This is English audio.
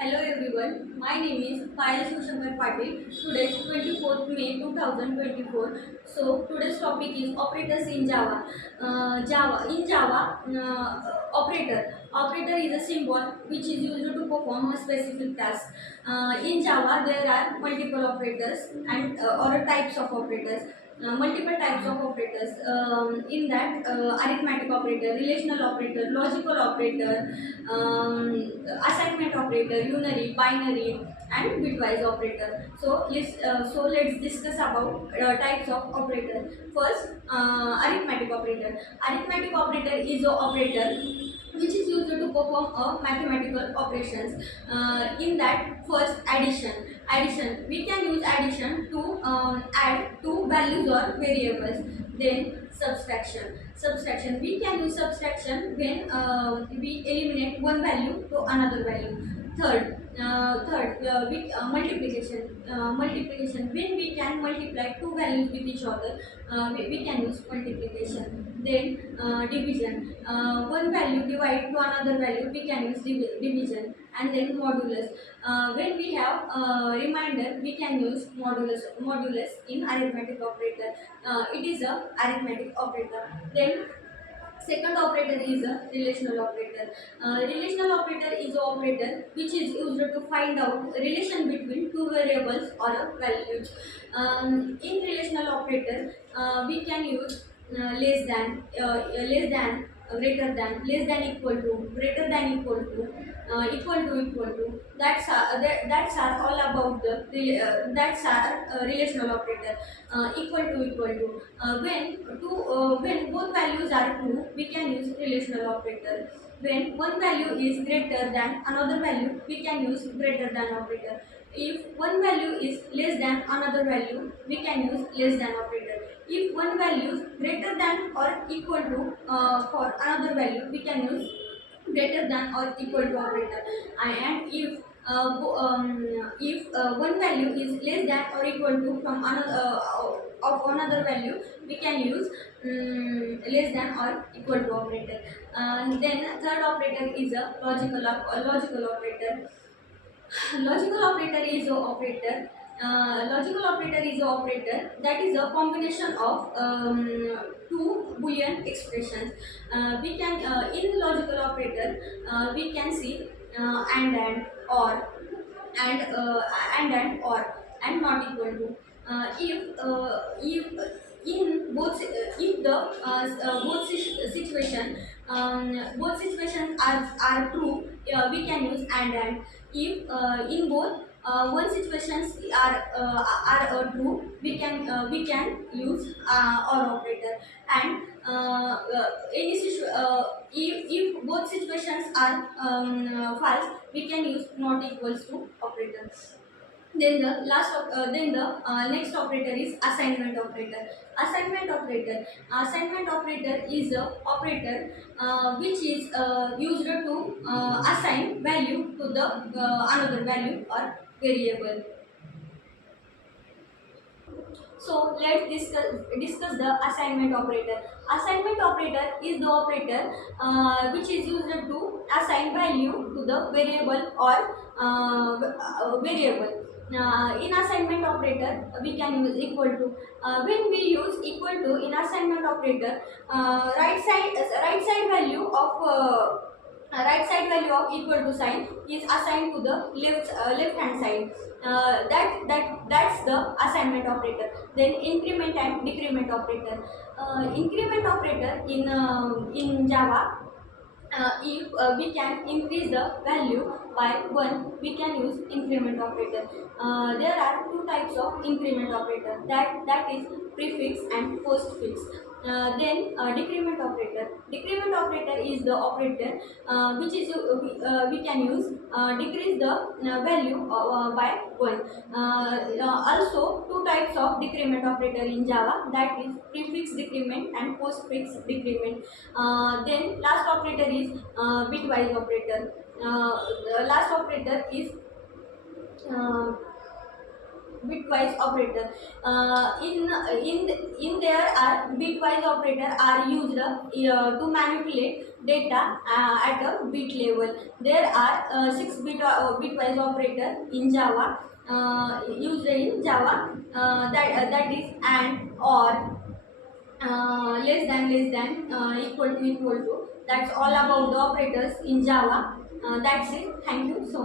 Hello everyone, my name is Payal Shoshankar Patil. Today is 24th May 2024. So today's topic is operators in Java. Operator is a symbol which is used to perform a specific task. In Java, there are multiple operators and or types of operators. Multiple types of operators. In that, arithmetic operator, relational operator, logical operator, assignment operator, unary, binary, and bitwise operator. So let's discuss about types of operator. First, arithmetic operator. Arithmetic operator is an operator which is used to perform a mathematical operations. In that, first addition. Addition. We can use addition to add two values or variables. Then subtraction. Subtraction. We can use subtraction when we eliminate one value to another value. Multiplication. Multiplication. When we can multiply two values with each other, we can use multiplication. Then division. One value divide to another value, we can use division. And then modulus. When we have reminder, we can use modulus in arithmetic operator. It is a arithmetic operator. Then second operator is a relational operator. Relational operator is an operator which is used to find out relation between two variables or a values. In relational operator, we can use less than, less than equal to, greater than equal to. That's are all about that's our relational operator. Equal to. When both values are true, we can use relational operator. When one value is greater than another value, we can use greater than operator. If one value is less than another value, we can use less than operator. If one value is greater than or equal to for another value, we can use greater than or equal to operator. And if one value is less than or equal to from another of another value, we can use less than or equal to operator. And then third operator is a logical operator. Logical operator is a operator. Logical operator is a operator that is a combination of two Boolean expressions. We can in logical operator we can see and or and or and not equal to. If in both if the both situations are true, we can use and. If in both one situations are true, we can use or operator. And if both situations are false, we can use not equals to operator. Then the next operator is assignment operator. Assignment operator is a operator which is used to assign value to the another value or variable. So let's discuss the assignment operator. Assignment operator is the operator which is used to assign value to the variable or variable. In assignment operator, we can use equal to. When we use equal to in assignment operator, right side value of equal to sign is assigned to the left hand side. That's the assignment operator. Then increment and decrement operator. Increment operator in Java, if we can increase the value by 1, we can use increment operator. There are two types of increment operator, that is prefix and postfix. Then decrement operator. Decrement operator is the operator which is we can use decrease the value by 1. Also two types of decrement operator in Java, that is prefix decrement and postfix decrement. Then last operator is bitwise operator. The last operator is uh, bitwise operator. In there are bitwise operator are used to manipulate data at a bit level. There are 6 bitwise operator in Java, used in Java, that is and, or, less than, equal to. That's all about the operators in Java. That's it. Thank you so much.